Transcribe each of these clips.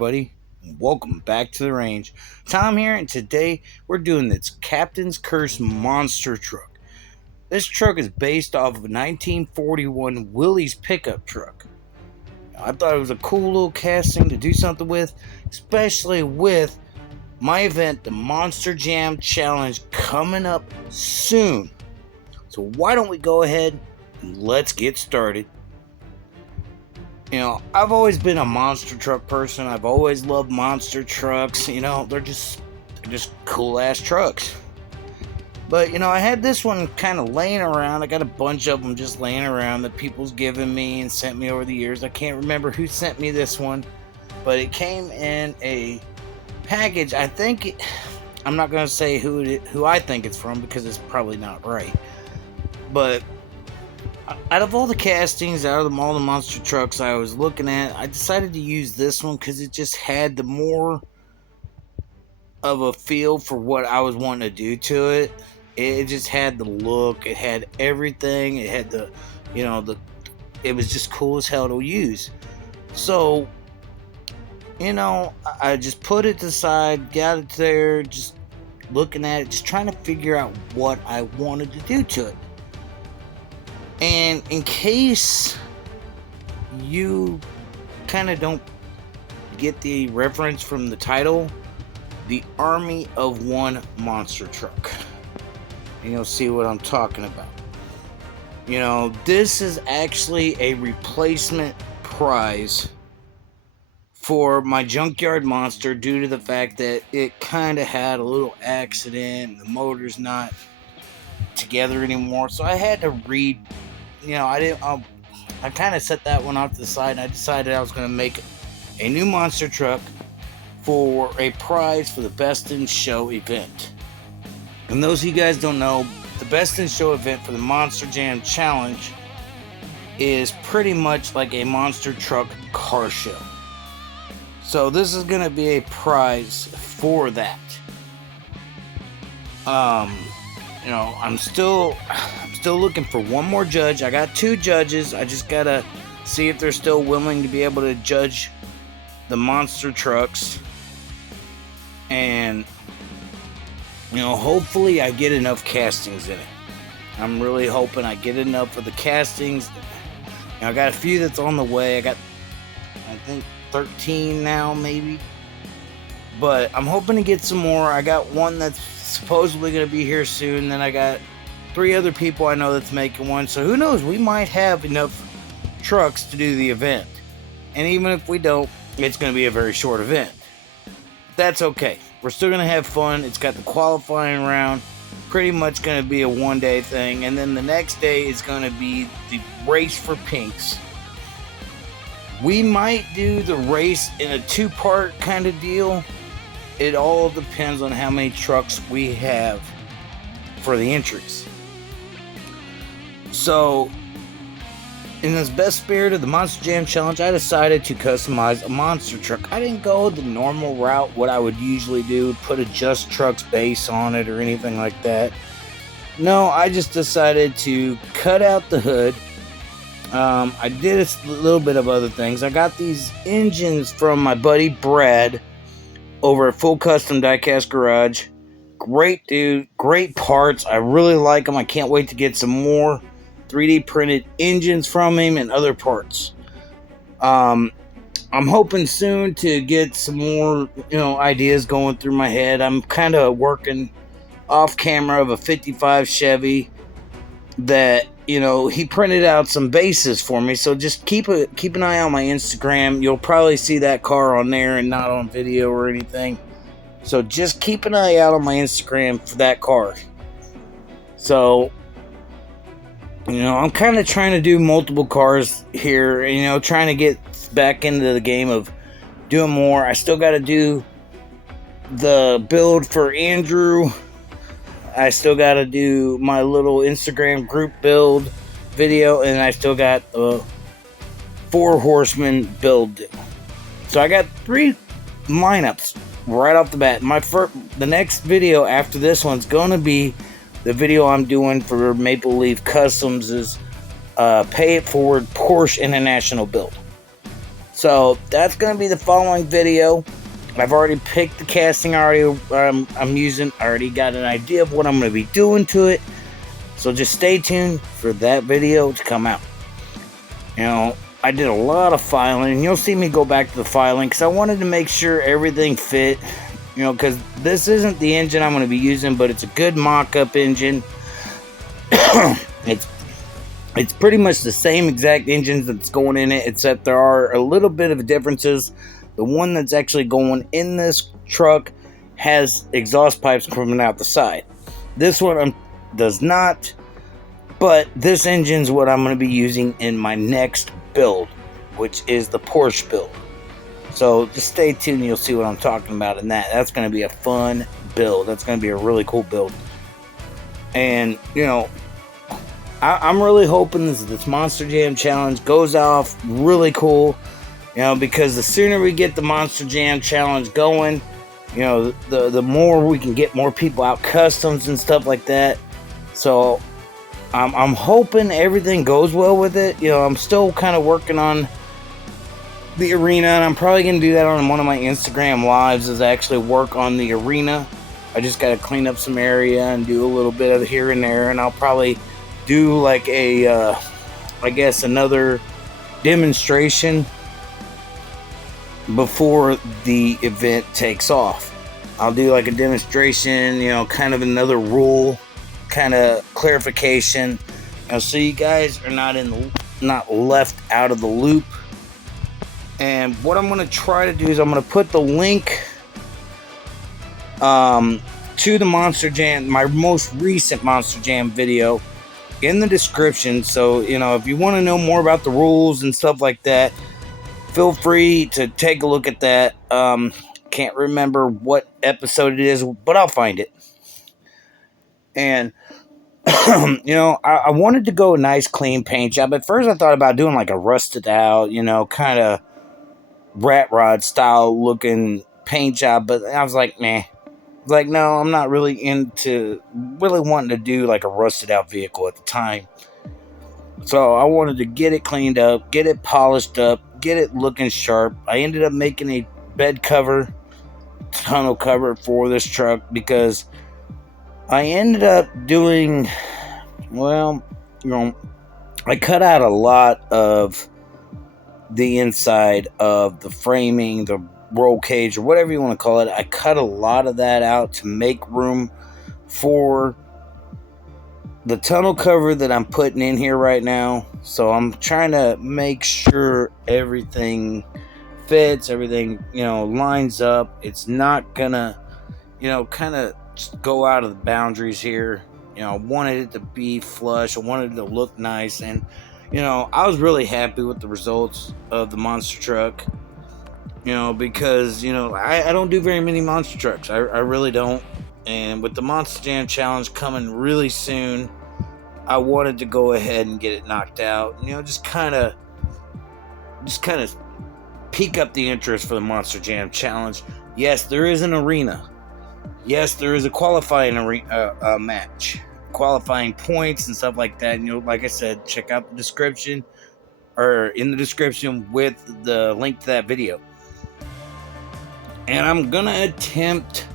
everybody. Welcome back to the range. Tom here, and today we're doing this Captain's Curse monster truck. This truck is based off of a 1941 Willys pickup truck. I thought it was a cool little casting to do something with, especially with my event, the Monster Jam Challenge, coming up soon. So why don't we go ahead and let's get started. I've always been a monster truck person. I've always loved monster trucks. They're just cool ass trucks. But I had this one kind of laying around. I got a bunch of them just laying around that people's given me and sent me over the years. I can't remember who sent me this one, but it came in a package. I'm not going to say who I think it's from because it's probably not right. But out of all the castings, out of all the monster trucks I was looking at, I decided to use this one because it just had the more of a feel for what I was wanting to do to it. It just had the look, it had everything, it had it was just cool as hell to use. So, I just put it to the side, got it there, just looking at it, just trying to figure out what I wanted to do to it. And in case you kind of don't get the reference from the title, the Army of One monster truck. And you'll see what I'm talking about. This is actually a replacement prize for my junkyard monster due to the fact that it kind of had a little accident. The motor's not together anymore. So I had to I kind of set that one off to the side, and I decided I was going to make a new monster truck for a prize for the Best in Show event. And those of you guys don't know, the Best in Show event for the Monster Jam Challenge is pretty much like a monster truck car show. So this is going to be a prize for that. I'm still looking for one more judge. I got 2 judges. I just gotta see if they're still willing to be able to judge the monster trucks. And hopefully I get enough castings in it. I'm really hoping I get enough of the castings. I got a few that's on the way. I got, I think, 13 now, maybe. But I'm hoping to get some more. I got one that's supposedly going to be here soon. Then I got 3 other people I know that's making one. So who knows? We might have enough trucks to do the event. And even if we don't, it's going to be a very short event. That's okay. We're still going to have fun. It's got the qualifying round. Pretty much going to be a one-day thing. And then the next day is going to be the race for pinks. We might do the race in a 2-part kind of deal. It all depends on how many trucks we have for the entries. So, in this best spirit of the Monster Jam Challenge, I decided to customize a monster truck. I didn't go the normal route, what I would usually do, put a Just Trucks base on it or anything like that. No, I just decided to cut out the hood. I did a little bit of other things. I got these engines from my buddy Brad over at Full Custom Diecast Garage. Great dude, great parts. I really like them. I can't wait to get some more 3D printed engines from him and other parts. I'm hoping soon to get some more, ideas going through my head. I'm kind of working off camera of a 55 Chevy that, he printed out some bases for me. So just keep an eye on my Instagram. You'll probably see that car on there and not on video or anything. So just keep an eye out on my Instagram for that car. So, I'm kind of trying to do multiple cars here, trying to get back into the game of doing more. I still got to do the build for Andrew. I still got to do my little Instagram group build video, and I still got a 4 horsemen build. So I got 3 lineups right off the bat. The next video after this one's going to be the video I'm doing for Maple Leaf Customs is Pay It Forward Porsche International build. So that's going to be the following video. I've already picked the casting I'm using. I already got an idea of what I'm going to be doing to it. So just stay tuned for that video to come out. You know, I did a lot of filing, and you'll see me go back to the filing because I wanted to make sure everything fit. You know, because this isn't the engine I'm going to be using, but it's a good mock-up engine. It's pretty much the same exact engines that's going in it, except there are a little bit of differences. The one that's actually going in this truck has exhaust pipes coming out the side. This one does not, but this engine's what I'm going to be using in my next build, which is the Porsche build. So just stay tuned, you'll see what I'm talking about in that. That's going to be a fun build. That's going to be a really cool build. And, you know, I'm really hoping this Monster Jam Challenge goes off really cool. You know, because the sooner we get the Monster Jam Challenge going, you know, the more we can get more people out customs and stuff like that. So I'm hoping everything goes well with it. You know, I'm still kind of working on the arena, and I'm probably going to do that on one of my Instagram lives, is actually work on the arena. I just got to clean up some area and do a little bit of here and there, and I'll probably do like a, I guess another demonstration before the event takes off. I'll do like a demonstration, you know, kind of another rule, kind of clarification, so you guys are not left out of the loop. And what I'm going to try to do is I'm going to put the link to the Monster Jam, my most recent Monster Jam video, in the description. So, you know, if you want to know more about the rules and stuff like that, feel free to take a look at that. Can't remember what episode it is, but I'll find it. And, you know, I wanted to go a nice clean paint job. At first I thought about doing like a rusted out, you know, kind of rat rod style looking paint job, but I was like, nah. Like, no, I'm not really wanting to do like a rusted out vehicle at the time. So I wanted to get it cleaned up, get it polished up, get it looking sharp. I ended up making a bed cover, tonneau cover for this truck, because I ended up doing, well, you know, I cut out a lot of the inside of the framing, the roll cage, or whatever you want to call it. I cut a lot of that out to make room for the tonneau cover that I'm putting in here right now. So I'm trying to make sure everything fits, everything, you know, lines up. It's not gonna, you know, kind of just go out of the boundaries here. You know, I wanted it to be flush. I wanted it to look nice. And, you know, I was really happy with the results of the monster truck. You know, because, you know, I don't do very many monster trucks. I really don't. And with the Monster Jam Challenge coming really soon, I wanted to go ahead and get it knocked out. You know, just kind of peak up the interest for the Monster Jam Challenge. Yes, there is an arena. Yes, there is a qualifying match, qualifying points and stuff like that. And, you know, like I said, check out the description, or in the description with the link to that video. And I'm gonna attempt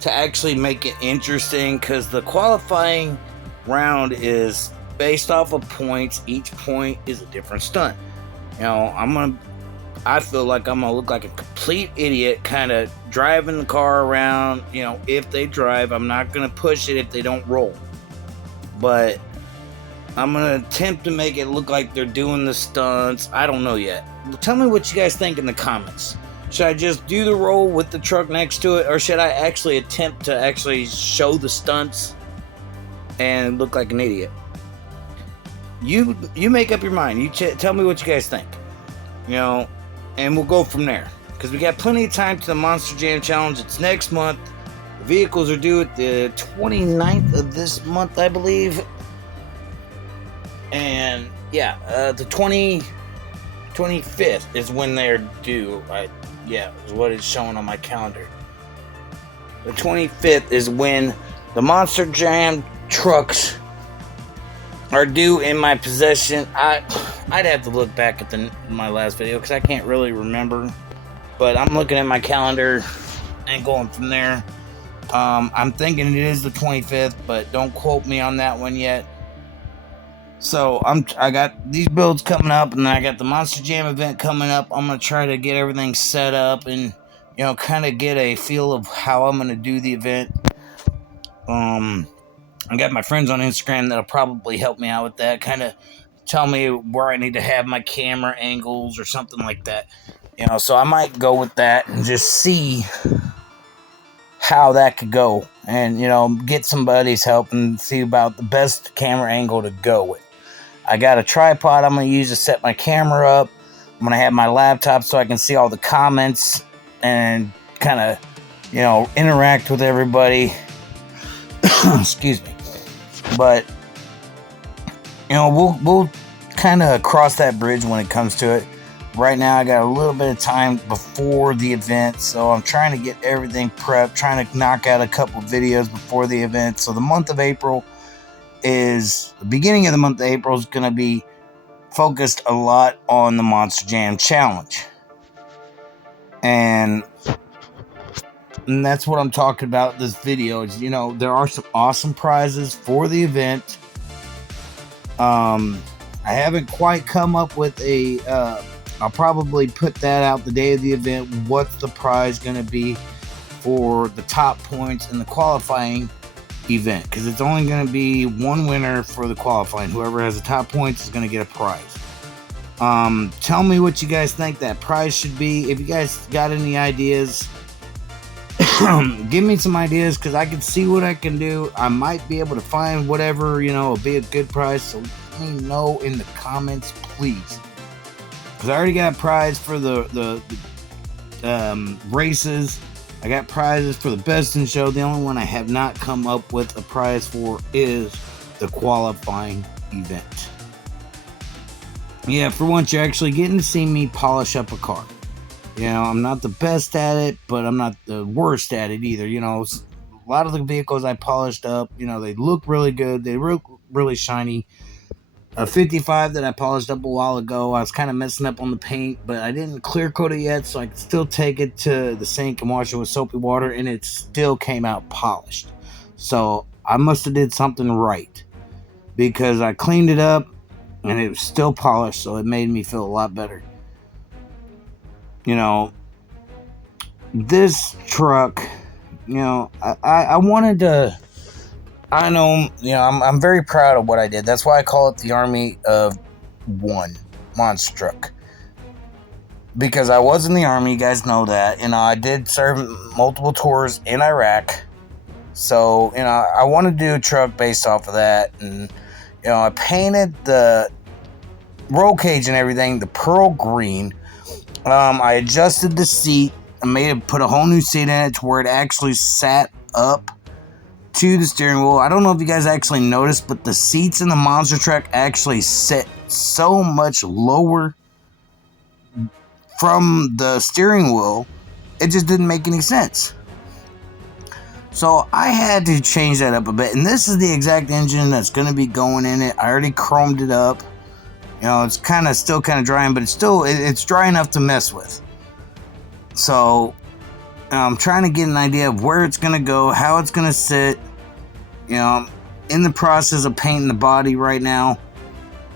to actually make it interesting, because the qualifying round is based off of points. Each point is a different stunt. You know, I feel like I'm gonna look like a complete idiot kind of driving the car around. You know, if they drive, I'm not gonna push it if they don't roll, but I'm gonna attempt to make it look like they're doing the stunts. I don't know yet. Tell me what you guys think in the comments. Should I just do the roll with the truck next to it, or should I actually attempt to actually show the stunts and look like an idiot? You make up your mind. You tell me what you guys think. You know, and we'll go from there, because we got plenty of time to the Monster Jam Challenge. It's next month. The vehicles are due at the 29th of this month, I believe. And yeah, the 25th is when they're due. Is what it's showing on my calendar. The 25th is when the Monster Jam trucks are due in my possession. I'd have to look back at my last video because I can't really remember. But I'm looking at my calendar and going from there. I'm thinking it is the 25th, but don't quote me on that one yet. So I got these builds coming up, and then I got the Monster Jam event coming up. I'm gonna try to get everything set up and kind of get a feel of how I'm gonna do the event. I got my friends on Instagram that'll probably help me out with that. Kind of tell me where I need to have my camera angles or something like that. So I might go with that and just see how that could go, and get somebody's help and see about the best camera angle to go with. I got a tripod I'm going to use to set my camera up. I'm going to have my laptop so I can see all the comments and kind of, interact with everybody. Excuse me. But, we'll kind of cross that bridge when it comes to it. Right now, I got a little bit of time before the event, so I'm trying to get everything prepped, trying to knock out a couple videos before the event. So the month of April the beginning of the month of April is going to be focused a lot on the Monster Jam Challenge. And that's what I'm talking about in this video. Is, there are some awesome prizes for the event. I haven't quite come up with I'll probably put that out the day of the event. What's the prize going to be for the top points in the qualifying event? Because it's only going to be one winner for the qualifying. Whoever has the top points is going to get a prize. Tell me what you guys think that prize should be. If you guys got any ideas, give me some ideas, because I can see what I can do. I might be able to find whatever, will be a good prize. So let me know in the comments, please. Because I already got a prize for the races. I got prizes for the best in show. The only one I have not come up with a prize for is the qualifying event. Yeah, for once, you're actually getting to see me polish up a car. I'm not the best at it, but I'm not the worst at it either. A lot of the vehicles I polished up, they look really good. They look really shiny. A 55 that I polished up a while ago, I was kind of messing up on the paint, but I didn't clear coat it yet, so I could still take it to the sink and wash it with soapy water, and it still came out polished. So I must have did something right, because I cleaned it up and it was still polished, so it made me feel a lot better. This truck, I wanted to... I know, I'm very proud of what I did. That's why I call it the Army of One monster truck. Because I was in the Army, you guys know that. I did serve multiple tours in Iraq. So, I want to do a truck based off of that. And, I painted the roll cage and everything the pearl green. I adjusted the seat. Put a whole new seat in it to where it actually sat up to the steering wheel. I don't know if you guys actually noticed, but the seats in the monster truck actually sit so much lower from the steering wheel. It just didn't make any sense. So I had to change that up a bit. And this is the exact engine that's going to be going in it. I already chromed it up. It's still kind of drying, but it's dry enough to mess with. So I'm trying to get an idea of where it's going to go, how it's going to sit. I'm in the process of painting the body right now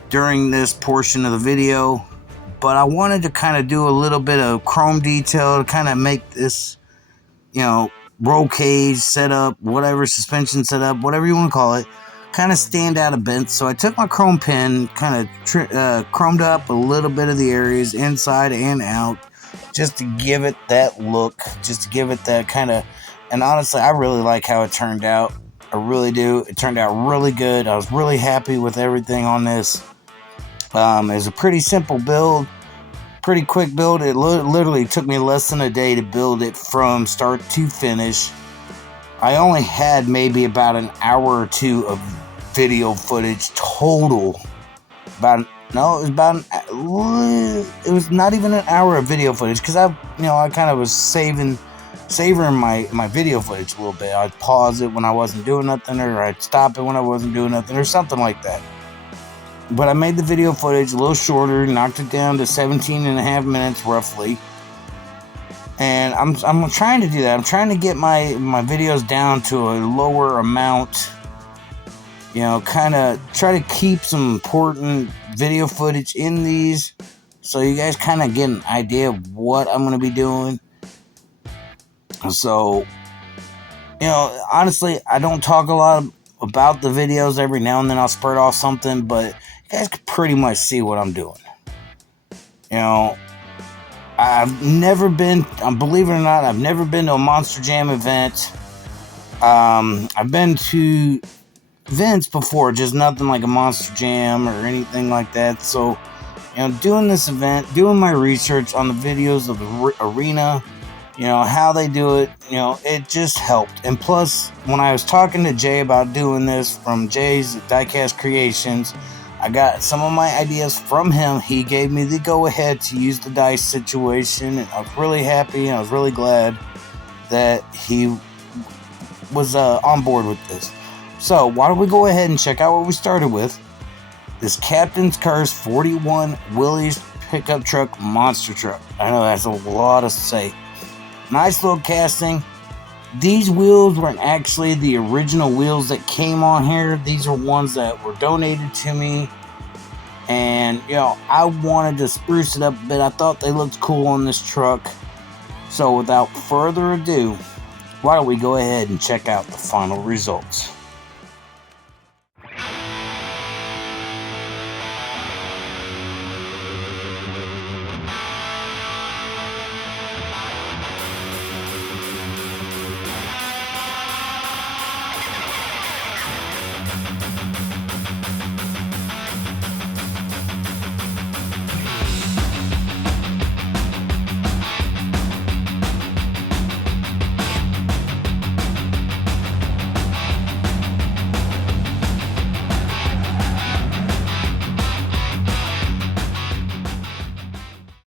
during this portion of the video. But I wanted to kind of do a little bit of chrome detail to kind of make this, roll cage setup, whatever, suspension setup, whatever you want to call it, kind of stand out a bit. So I took my chrome pen, kind of chromed up a little bit of the areas inside and out, just to give it that look, just to give it that kind of... And honestly, I really like how it turned out. I really do. It turned out really good. I was really happy with everything on this. It was a pretty simple build, pretty quick build. It literally took me less than a day to build it from start to finish. I only had maybe about an hour or two of video footage total. It was not even an hour of video footage, because I kind of was savoring my video footage a little bit. I'd pause it when I wasn't doing nothing, or I'd stop it when I wasn't doing nothing, or something like that. But I made the video footage a little shorter, knocked it down to 17 and a half minutes roughly. And I'm trying to do that. I'm trying to get my videos down to a lower amount. You know, kind of try to keep some important video footage in these, so you guys kind of get an idea of what I'm going to be doing. So, you know, honestly, I don't talk a lot about the videos. Every now and then I'll spurt off something, but you guys can pretty much see what I'm doing. You know, I've never been, believe it or not, I've never been to a Monster Jam event. I've been to events before, just nothing like a Monster Jam or anything like that. So, you know, doing this event, doing my research on the videos of the arena, you know, how they do it, you know, it just helped. And plus, when I was talking to Jay about doing this from Jay's Diecast Creations, I got some of my ideas from him. He gave me the go-ahead to use the dice situation, and I was really happy, and I was really glad that he was on board with this. So, why don't we go ahead and check out what we started with. This Captain's Curse 41 Willys pickup truck monster truck. I know that's a lot to say. Nice little casting. These wheels weren't actually the original wheels that came on here. These are ones that were donated to me. And, you know, I wanted to spruce it up a bit. I thought they looked cool on this truck. So, without further ado, why don't we go ahead and check out the final results.